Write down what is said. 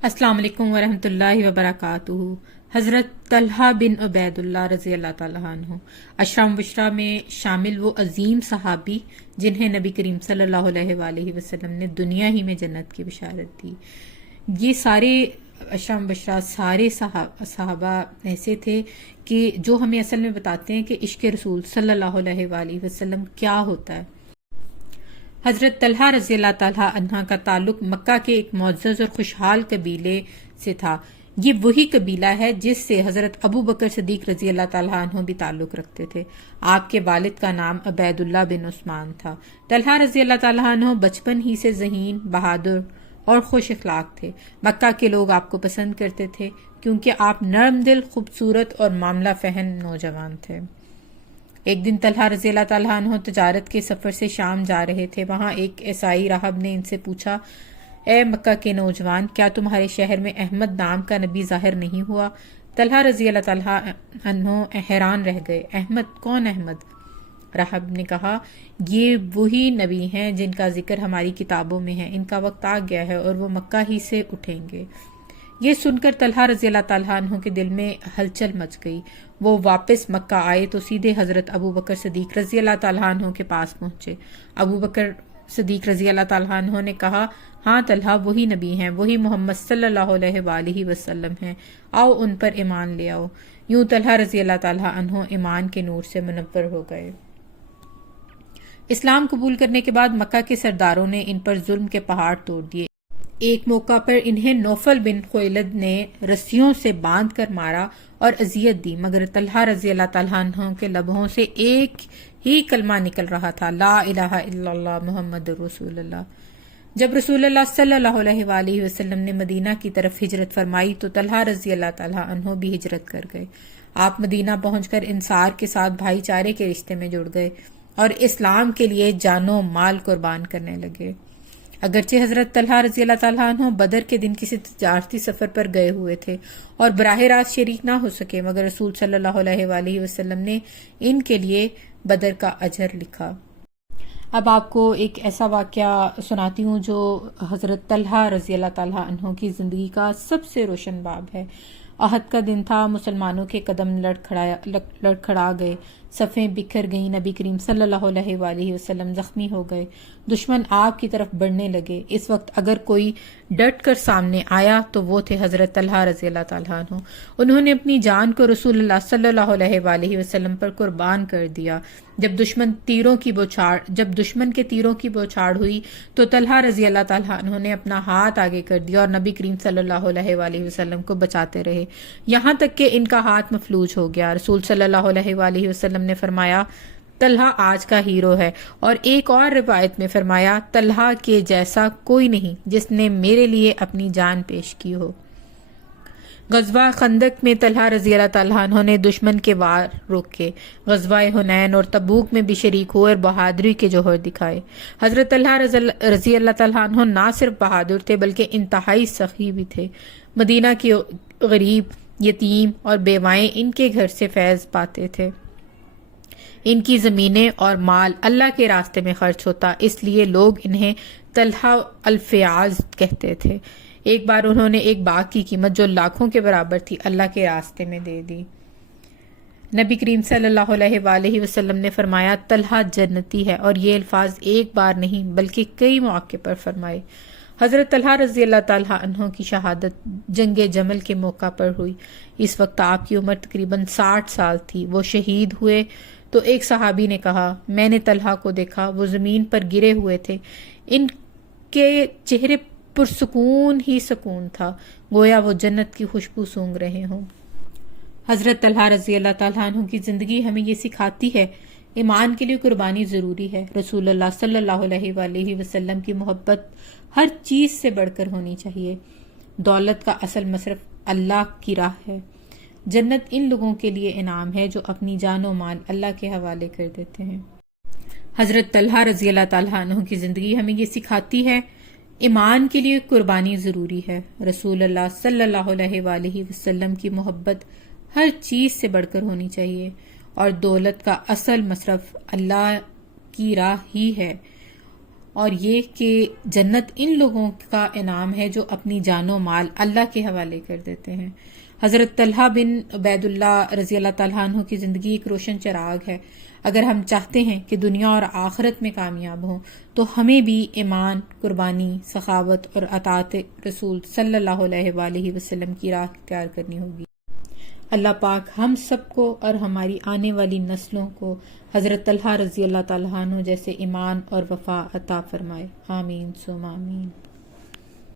अस्सलाम वालेकुम वरहमतुल्लाहि वबरकातुहू। हज़रत तलहा बिन उबैदुल्लाह रज़ी अल्लाह ताला अन्हु अशराम बशरा में शामिल वो अजीम सहाबी जिन्हें नबी करीम सल्लल्लाहु अलैहि वसल्लम ने दुनिया ही में जन्नत की बिशारत दी। ये सारे अशराम बशरा सारे सहाबा ऐसे थे कि जो हमें असल में बताते हैं कि इश्क रसूल सल्लल्लाहु अलैहि वसल्लम क्या होता है। हज़रत तलहा रज़ी अल्लाह ताला अन्हा का ताल्लुक मक्का के एक मुअज़्ज़ज़ और खुशहाल कबीले से था। ये वही कबीला है जिससे हज़रत अबू बकर सिद्दीक़ रज़ी अल्लाह ताला अन्हु भी ताल्लुक रखते थे। आपके वालिद का नाम अबैदुल्लाह बिन उस्मान था। तलहा रज़ी अल्लाह ताला अन्हु बचपन ही से ज़हीन, बहादुर और खुश अखलाक थे। मक्का के लोग आपको पसंद करते थे क्योंकि आप नरम दिल, खूबसूरत और मामला फहम नौजवान थे। एक दिन तलहा रज़ी अल्लाह ताला अन्हु तजारत के सफ़र से शाम जा रहे थे। वहाँ एक ईसाई राहब ने इनसे पूछा, ए मक्का के नौजवान, क्या तुम्हारे शहर में अहमद नाम का नबी ज़ाहिर नहीं हुआ? तलहा रज़ी अल्लाह ताला अन्हु हैरान रह गए। अहमद? कौन अहमद? राहब ने कहा, ये वही नबी हैं जिनका जिक्र हमारी किताबों में है। इनका वक्त आ गया है और वो मक्का ही से उठेंगे। ये सुनकर तलहा रज़ी अल्लाह ताला अन्हु के दिल में हलचल मच गई। वो वापस मक्का आए तो सीधे हज़रत अबू बकर सिद्दीक़ रज़ी अल्लाह ताला अन्हु के पास पहुंचे। अबू बकर सिद्दीक़ रज़ी अल्लाह ताला अन्हु ने कहा, हाँ तलहा, वही नबी हैं, वही मोहम्मद सल्लल्लाहु अलैहि वसल्लम हैं, आओ उन पर ईमान ले आओ। यूं तलहा रज़ी अल्लाह ताला अन्हु ईमान के नूर से मुनव्वर हो गए। इस्लाम कबूल करने के बाद मक्का के सरदारों ने इन पर जुल्म के पहाड़ तोड़ दिए। एक मौका पर इन्हें नौफल बिन खुवैलिद ने रस्सियों से बांध कर मारा और अजियत दी, मगर तलहा रज़ी अल्लाह ताला अन्हु के लबों से एक ही कलमा निकल रहा था, ला इलाहा इल्लल्लाह मुहम्मदुर रसूलुल्लाह। जब रसूलुल्लाह सल्लल्लाहु अलैहि वसल्लम ने मदीना की तरफ हिजरत फरमाई तो तलहा रज़ी अल्लाह ताला अन्हु भी हिजरत कर गए। आप मदीना पहुंचकर इंसार के साथ भाईचारे के रिश्ते में जुड़ गए और इस्लाम के लिए जानो माल कुर्बान करने लगे। अगरचे हज़रत तलहा रज़ी अल्लाह ताला अन्हु बदर के दिन किसी तिजारती सफ़र पर गए हुए थे और बराह रास्त शरीक ना हो सके, मगर रसूल सल्लल्लाहु अलैहि वसल्लम ने इनके लिए बदर का अजर लिखा। अब आपको एक ऐसा वाक़या सुनाती हूँ जो हज़रत तलहा रज़ी अल्लाह ताला अन्हु की ज़िंदगी का सबसे रोशन बाब है। अहद का दिन था। मुसलमानों के कदम लड़खड़ा गए, सफ़ें बिखर गईं। नबी करीम सल्लल्लाहु अलैहि वसल्लम ज़ख्मी हो गए। दुश्मन आप की तरफ बढ़ने लगे। इस वक्त अगर कोई डट कर सामने आया तो वो थे हज़रत तलहा रज़ी अल्लाह ताला अन्हु। उन्होंने अपनी जान को रसूलुल्लाह सल्लल्लाहु अलैहि वसल्लम पर कुर्बान कर दिया। जब दुश्मन के तीरों की बौछार हुई तो तलहा रज़ी अल्लाह ताला अन्हु ने अपना हाथ आगे कर दिया और नबी करीम सल्लल्लाहु अलैहि वसल्लम को बचाते रहे, यहाँ तक कि इनका हाथ मफलूज हो गया। रसूल सल्लल्लाहु अलैहि वसल्लम ने फरमाया, तलहा आज का हीरो है। और एक और रिवायत में फरमाया, तलहा के जैसा कोई नहीं जिसने मेरे लिए अपनी जान पेश की हो। गज़वा खंदक में तलहा रज़ी अल्लाह ताला अन्हु ने दुश्मन के वार रोके। गज़वा हुनैन और तबूक में भी शरीक हुए और बहादुरी के जौहर दिखाए। हज़रत तलहा रज़ी अल्लाह ताला अन्हु ना सिर्फ बहादुर थे बल्कि इंतहाई सखी भी थे। मदीना के गरीब, यतीम और बेवाएं इनके घर से फैज़ पाते थे। इनकी ज़मीनें और माल अल्लाह के रास्ते में खर्च होता, इसलिए लोग इन्हें तलहा अल-फ़याज़ कहते थे। एक बार उन्होंने एक बाग की कीमत जो लाखों के बराबर थी अल्लाह के रास्ते में दे दी। नबी करीम सल्लल्लाहु अलैहि वसल्लम ने फरमाया, तलहा जन्नती है, और ये अल्फाज एक बार नहीं बल्कि कई मौके पर फरमाए। हज़रत तलहा रज़ी अल्लाह ताला अन्हु की शहादत जंगे जमल के मौका पर हुई। इस वक्त आपकी उम्र तकरीबन 60 साल थी। वो शहीद हुए तो एक सहाबी ने कहा, मैंने तलहा को देखा, वो ज़मीन पर गिरे हुए थे। इनके चेहरे पुरसुकून ही सुकून था, गोया वो जन्नत की खुशबू सूंघ रहे हों। हज़रत तलहा रज़ी अल्लाह ताला अन्हु की ज़िंदगी हमें ये सिखाती है, ईमान के लिए कुर्बानी ज़रूरी है। रसूलुल्लाह सल्लल्लाहु अलैहि वसल्लम की मोहब्बत हर चीज़ से बढ़कर होनी चाहिए। दौलत का असल मसरफ अल्लाह की राह है। जन्नत इन लोगों के लिए इनाम है जो अपनी जान और माल अल्लाह के हवाले कर देते हैं। हज़रत तलहा रज़ी अल्लाह ताला अन्हु की ज़िंदगी हमें ये सिखाती है, ईमान के लिए कुर्बानी ज़रूरी है। रसूलुल्लाह सल्लल्लाहु अलैहि वसल्लम की मोहब्बत हर चीज़ से बढ़कर होनी चाहिए और दौलत का असल मसरफ अल्लाह की राह ही है। اور یہ کہ جنت ان لوگوں کا انعام ہے جو اپنی جان و مال اللہ کے حوالے کر دیتے ہیں۔ حضرت طلحہ بن عبید اللہ رضی اللہ تعالیٰ عنہ کی زندگی ایک روشن چراغ ہے۔ اگر ہم چاہتے ہیں کہ دنیا اور آخرت میں کامیاب ہوں تو ہمیں بھی ایمان، قربانی، سخاوت اور اطاعت رسول صلی اللہ علیہ وآلہ وسلم کی راہ اختیار کرنی ہوگی۔ اللہ پاک ہم سب کو اور ہماری آنے والی نسلوں کو حضرت طلحہ رضی اللہ تعالیٰ عنہ جیسے ایمان اور وفا عطا فرمائے۔ آمین ثم آمین۔